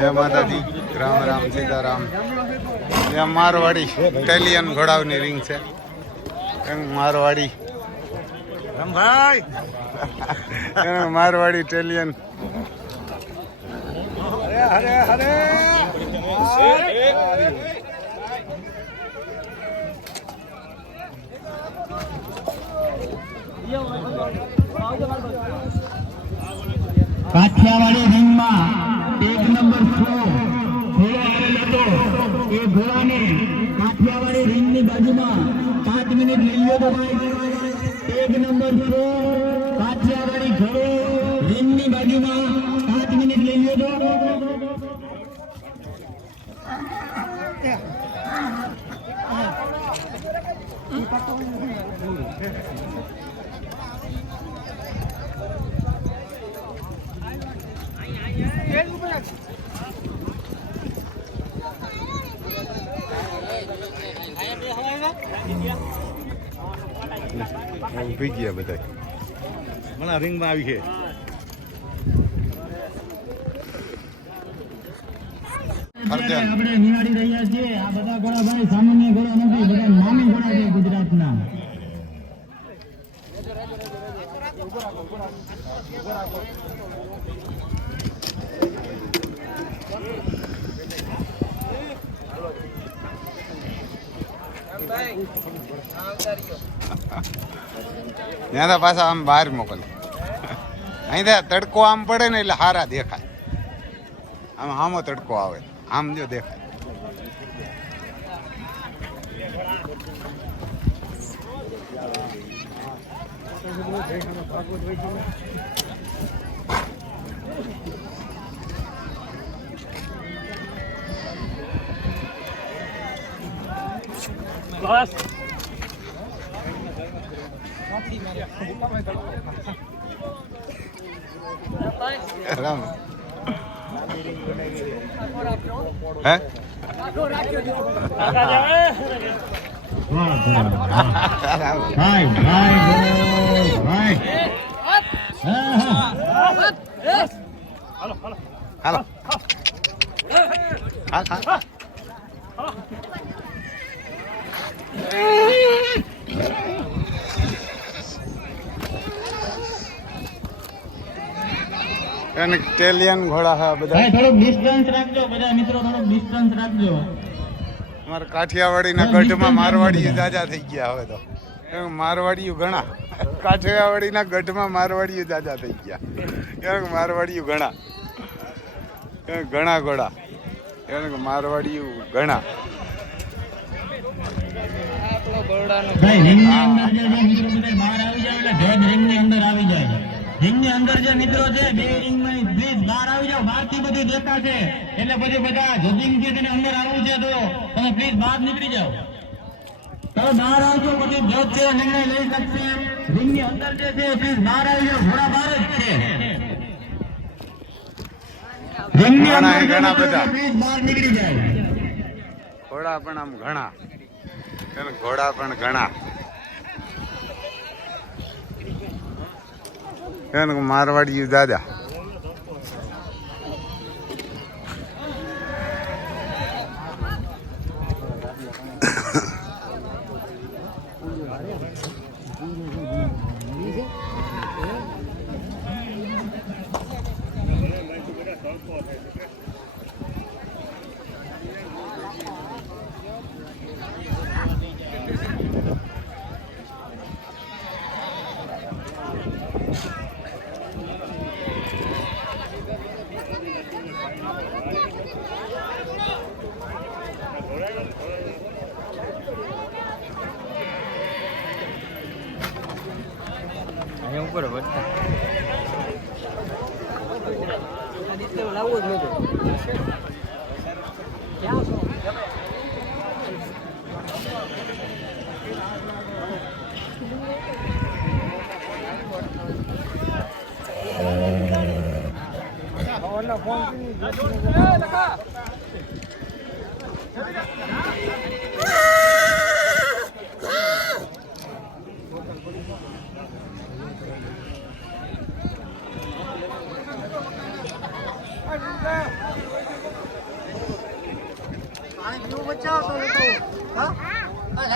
જય માતાજી, રામ રામ સીતારામ. ત્યાં મારવાડી ઇટાલિયન ઘોડાઓની રિંગ છે. મારવાડી રમભાઈ મારવાડી ઇટાલિયન. હરે હરે કાઠિયાવાડી રિંગમાં ટેગ નંબર 4 એ ઘોડાને કાઠિયાવાડી રિંગની બાજુમાં 5 મિનિટ લઈ લો. ટેગ નંબર 4 કાઠિયાવાડી ઘોડો રિંગની બાજુમાં 5 મિનિટ લઈ લો. ઉભી ગયા બધા મને રિંગમાં આવી છે. આપણે નિહાળી રહ્યા છીએ. આ બધા ઘોડા ભાઈ સામાન્ય ઘોડા નથી, બધા નામી ઘોડા છે ગુજરાતના. ત્યાં પાછા આમ બહાર મોકલે. અહીં તડકો આમ પડે ને એટલે હારા દેખાય. આમ આમો તડકો આવે, આમ જો દેખાય. બસ રામ હે ભાઈ ભાઈ ભાઈ હાલો હાલ હાલ. ઇટાલિયન ઘોડા હા બધા. ભાઈ થોડુંક ડિસ્ટન્સ રાખજો, બધા મિત્રો થોડુંક ડિસ્ટન્સ રાખજો. અમારા કાઠિયાવાડીના ગઢમાં મારવાડીઓ જાજા થઈ ગયા હવે તો. મારવાડીઓ ઘણા, કાઠિયાવાડીના ગઢમાં મારવાડીઓ જાજા થઈ ગયા. મારવાડીઓ ઘણા ઘણા ઘોડા, મારવાડીઓ ઘણા. ભાઈ રિંગની અંદર જે મિત્રો બધા બહાર આવી જાય એટલે ભેદ રિંગની અંદર આવી જાય. રિંગની અંદર જે મિત્રો છે બે રિંગમાં પ્લીઝ બહાર આવી જાઓ. બહારથી બધું દેખાશે એટલે પછી બધા જજિંગ છે તેને અંદર આવવું છે તો તમે પ્લીઝ બહાર નીકળી જાઓ. તમે બહાર આવજો પછી જજ છે નિર્ણય લઈ શકશે. રિંગની અંદર જે છે પ્લીઝ બહાર આવી જાઓ. ઘોડા બહાર જ છે. રિંગની અંદર ઘણા બધા પ્લીઝ બહાર નીકળી જાય. ઘોડા પણ આમ ઘણા, ઘોડા પણ ઘણા. મારવાડી દાદા ઉપર લાવવું જ નતું.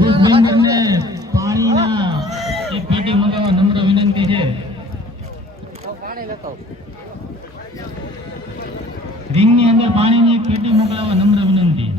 વૃદ્ધબેનને પાણીના એક પેટી મંગાવવા નમ્ર વિનંતી છે. રિંગની અંદર પાણીની એક પેટી મોકલાવવા નમ્ર વિનંતી.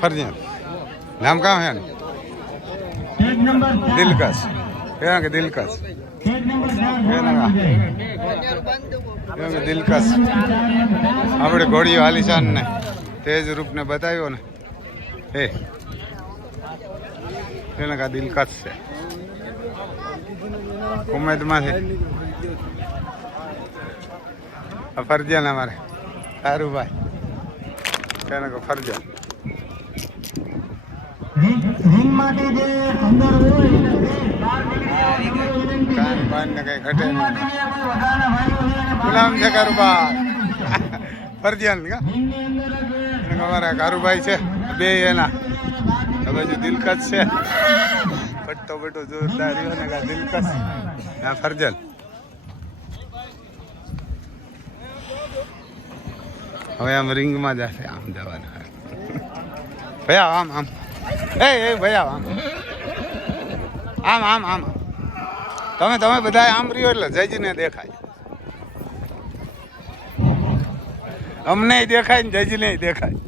फर्जियन नाम कहाँ है પેજ નંબર 4. दिलकश क्या के दिलकश પેજ નંબર 4 क्या लगा क्या के दिलकश આપણે ઘોડીઓ આલિશાન ને તેજ રૂપ ને બતાવ્યો ને એ એને કા દિલકશ છે ઉમેદ માંથી ફરજિયાન અમારે સારું ભાઈ તેને કો ફરજિયાન રિંગ માટે જે અંદર હોય એને બહાર નીકળી કાન બાન ને કઈ ઘટે નહીં ગુલામ છે કારુભાઈ ફરજિયાન કા રિંગની અંદર જ અમારા કારુભાઈ છે બે એના આ બાજુ દિલકશ છે કટતો બટો જોરદાર રહ્યો ને કા દિલકશ આ ફરજિયાન હવે આમ રિંગમાં જશે આમ જવાના ભૈયા આમ આમ એ ભૈયા આમ આમ આમ આમ તમે બધા આમ રહ્યો એટલે જયજીને દેખાય અમને દેખાય ને જયજીને દેખાય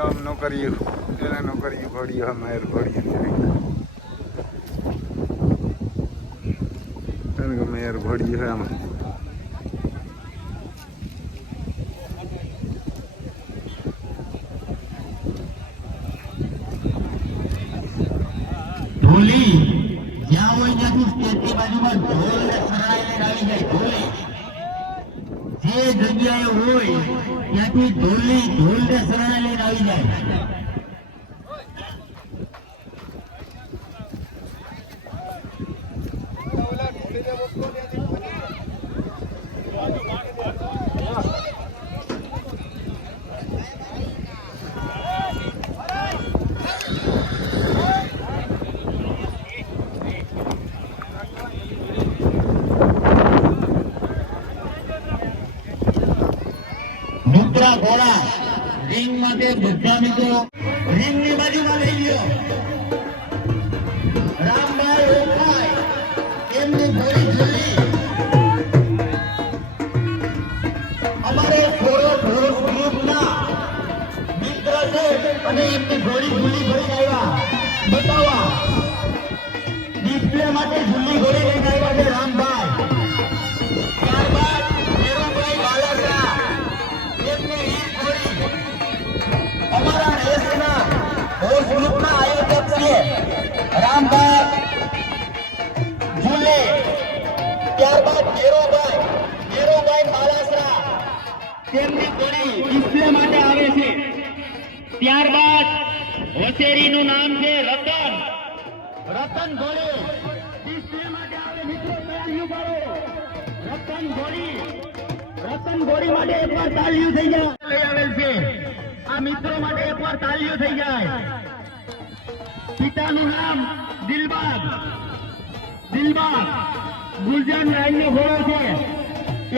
हम नौकरी नौकरी घोड़ी मायर घोड़ी मेयर घोड़ी है हम ઢોલી જ્યાં હોય ત્યાંથી સ્ટેજની બાજુમાં ઢોલ ને શરણાઈને આવી જાય. ઢોલી જે જગ્યાએ હોય ત્યાંથી ઢોલ ને શરણાઈ લઈને આવી જાય. નુકરા ઘોડા રિંગ માટે બધા મિત્રો રિંગ ની બાજુમાં લઈ લ્યો. રામભાઈ ઓખાઈ એમની ઘોડી ઝૂલી અમારે ગ્રુપના મિત્ર છે અને એમની ઘોડી ઝૂલી ભરીને આવ્યા બતાવવા ડિસ્પ્લે માટે ઝૂલી ઘોડી લઈને આવ્યા છે રામભાઈ. ત્યારબાદ મેરુભાઈ બાલાસા અમારા રેસના હોર્સ ગ્રુપના આયોજક છે રામભાઈ ઝૂલે. ત્યારબાદ મેરુભાઈ બાલાસરા તેમની ઘોડી ડિસ્પ્લે માટે આવે છે. ત્યારબાદ વસેરીનું નામ છે રતન ઘોડી ડિસ્પ્લે માટે આવે. મિત્રો તાળીઓ પાડો. રતન ઘોડી માટે એકવાર તાળીઓ થઈ જાય. લઈ આવેલ છે આ મિત્રો માટે એકવાર તાળીઓ થઈ જાય. પિતાનું નામ દિલબાગ ગુલજાન રાયનો ઘોડો છે.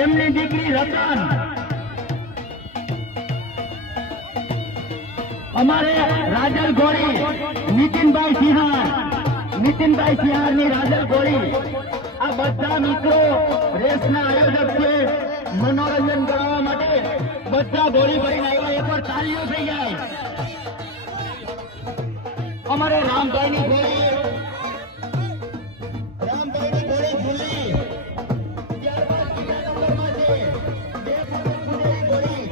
એમની દીકરી રતન. અમારે રાજલ ઘોડી નીતિનભાઈ સિંહારની રાજલ ઘોડી. આ બધા મિત્રો રેસના આયોજક છે. મનોરંજન કરાવવા માટે બધા ઘોડી ભરીને આવ્યા. એકવાર તાળીઓ થઈ જાય. અમારે રામભાઈની ગોળી ઝૂલી. ત્યારબાદ બીજા નંબરમાં છે બે પુનેરી ગોળી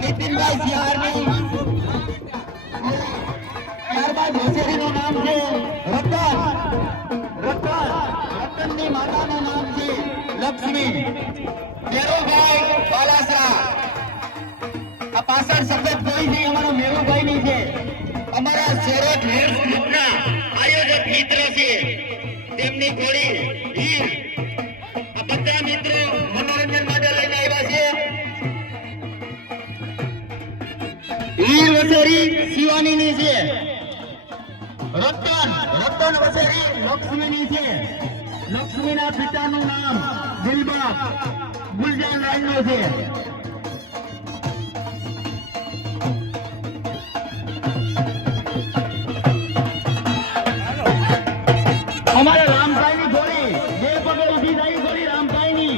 નીતિનભાઈ સિહારની. ત્યારબાદ હોશિયારીનું નામ છે રતનની માતાનું નામ છે લક્ષ્મી. મેરુભાઈ બાલાસરા. આ પાછળ સફેદ કોઈ નહીં, અમારા મેરુભાઈ ની છે. અમારા શેરોટ હેલ્થ ગ્રુપના આયોજક મિત્ર છે, તેમની ઘોડી હીર. આ બધા મિત્રો મનોરંજન માટે લઈને આવ્યા છે. હીર વસેરી શિવાનીની છે. રતન વસેરી લક્ષ્મીની છે. લક્ષ્મીના પિતાનું નામ દિલબાગ ગુલજાન રાયનો છે. અમારે રામભાઈની ઘોડી બે પગે ઉભી થાય ઘોડી રામભાઈની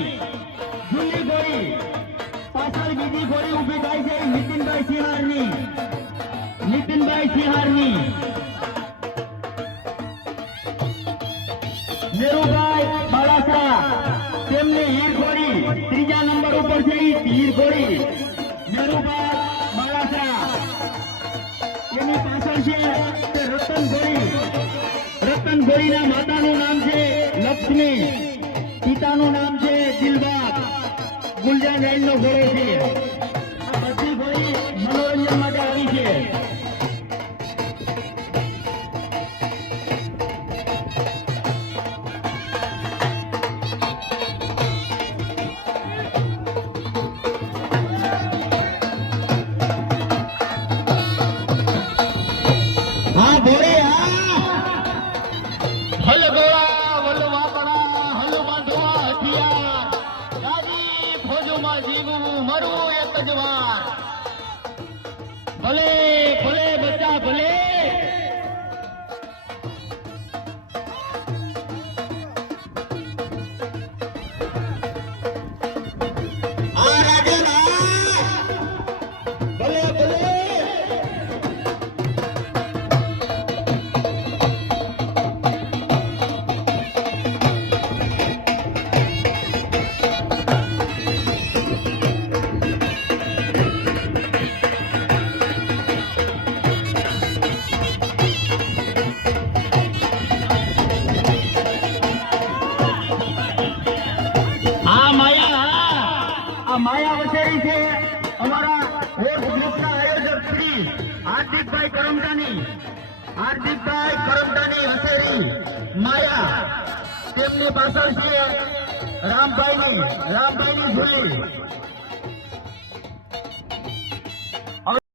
જૂની ઘોડી. પાછળ બીજી ઘોડી ઉભી થાય છે નીતિનભાઈ સિહારની. મેરુભાઈ બાલાસરા તેમની હીર ઘોડી ત્રીજા નંબર ઉપર છે. હીર ઘોડી મેરુભાઈ બાલાસરા. એની પાછળ છે તે રતન ઘોડીના માતાનું નામ છે લક્ષ્મી, પિતાનું નામ છે દિલબાગ ગુલજાન રાયનો ઘોડો છે. આ બધી ઘોડી મનોરંજન માટે આવી છે. હા ઘોડી હલ ગોળા વલ વાપરા હલ બાંધવા હથિયાર. રાજી ફોજોમાં જીવવું મરવું એક જ વાર. ભલે ભલે બચ્ચા ભલે. આ રાજન ભલે ભલે. આ માયા વસેરી છે અમારા હોર્સ ગ્રુપના આયોજક શ્રી હાર્દિકભાઈ કરમદાની વસેરી માયા. તેમની પાછળ છે રામભાઈની ઝૂલી.